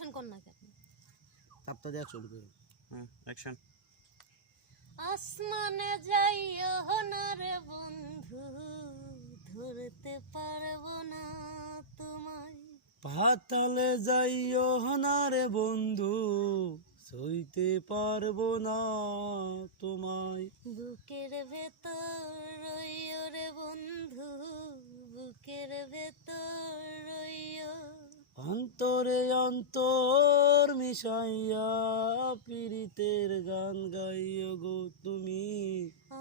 Action কর না কেন? তাপটা দেওয়া চলবে। Hmm action. আসমানে যাইও না রে বন্ধু ধরতে পারব না তোমায়। পাতালে যাইও না রে বন্ধু সইতে পারব না তোমায়। বুকের ভেতর রইও রে অন্তরে মিশাইয়া পীড়িতের গান গাইও গো তুমি।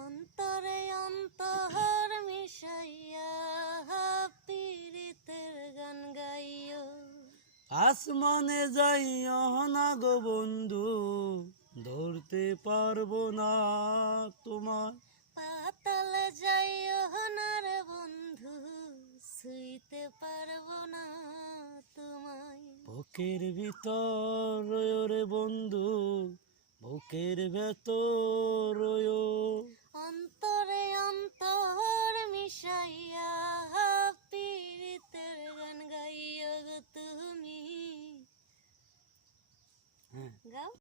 অন্তরে অন্তর মিশাইয়া পীড়িতের গান গাইও। আসমানে যাইও না গো বন্ধু ধরতে পারব না তোমার পাতালে যাইও বুকের ভিতর রে বন্ধু বুকের ভেতর অন্তরে অন্তর মিশাইয়া পীড়িতের গান গাইও গো তুমি। হ্যাঁ। গাও।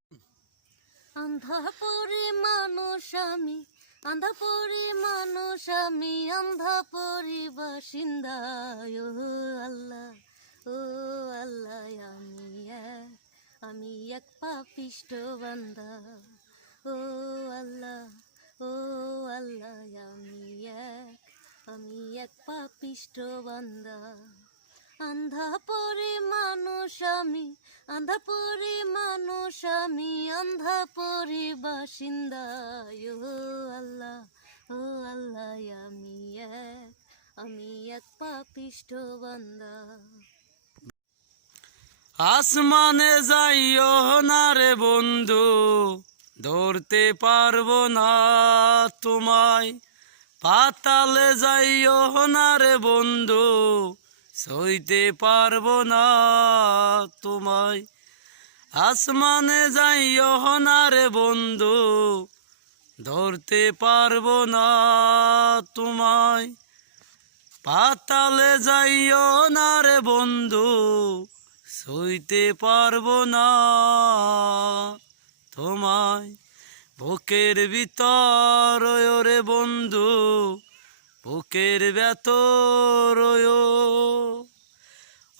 আন্ধাপুরি মানুষ আমি আন্ধাপুরি মানুষ আমি আন্ধাপুরি বাসিন্দা। ও আল্লাহ ও আল্লাহ পাপিষ্ট বান্দা। ও আল্লাহ ও আল্লাহ, আমি এক আমি এক পাপিষ্ট বান্দা। আন্ধাপুরি মানুষ আমি আন্ধাপুরি মানুষ আমি আন্ধাপুরি বাসিন্দা। ও আল্লাহ ও আল্লাহ, আমি এক আমি এক পাপিষ্ট বান্দা। আসমানে যাইও না রে বন্ধু, ধরতে পারব না তোমায়। পাতালে যাইও না রে বন্ধু, সইতে পারব না তোমায়। আসমানে যাইও না রে বন্ধু, ধরতে পারব না তোমায়। পাতালে যাইও না রে বন্ধু সইতে পারব না। তোমায় বুকের ভিতর রে বন্ধু, বুকের রয়ো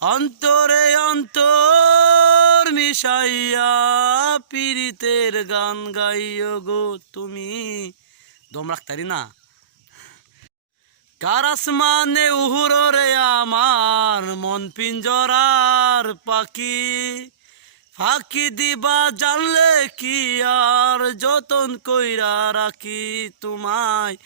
অন্তরে অন্তর মিশাইয়া পীড়িতের গান গাইও গো তুমি। দম রাখতারি না? কারাসমানে রে আমার মন পিঞ্জরার পাখি? ফাঁকি দিবা জানলে কি আর? যতন কইরা রাখি তোমায়।